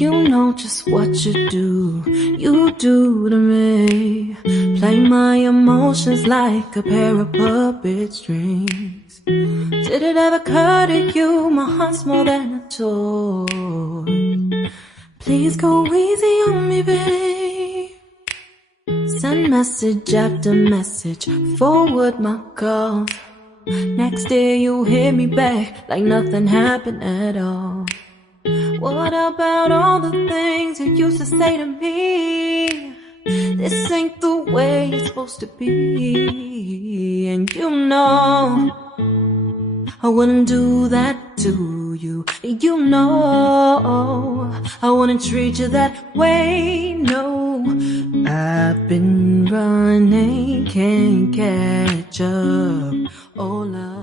You know just what you do to me. Play my emotions like a pair of puppet strings. Did it ever occur to you my heart's more than a toy? Please go easy on me, babe. Send message after message, forward my calls. Next day you hit me back like nothing happened at all. What about all the things you used to say to me? This ain't the way it's supposed to be. And you know I wouldn't do that to you. You know I wouldn't treat you that way, no. I've been running, can't catch up, oh love.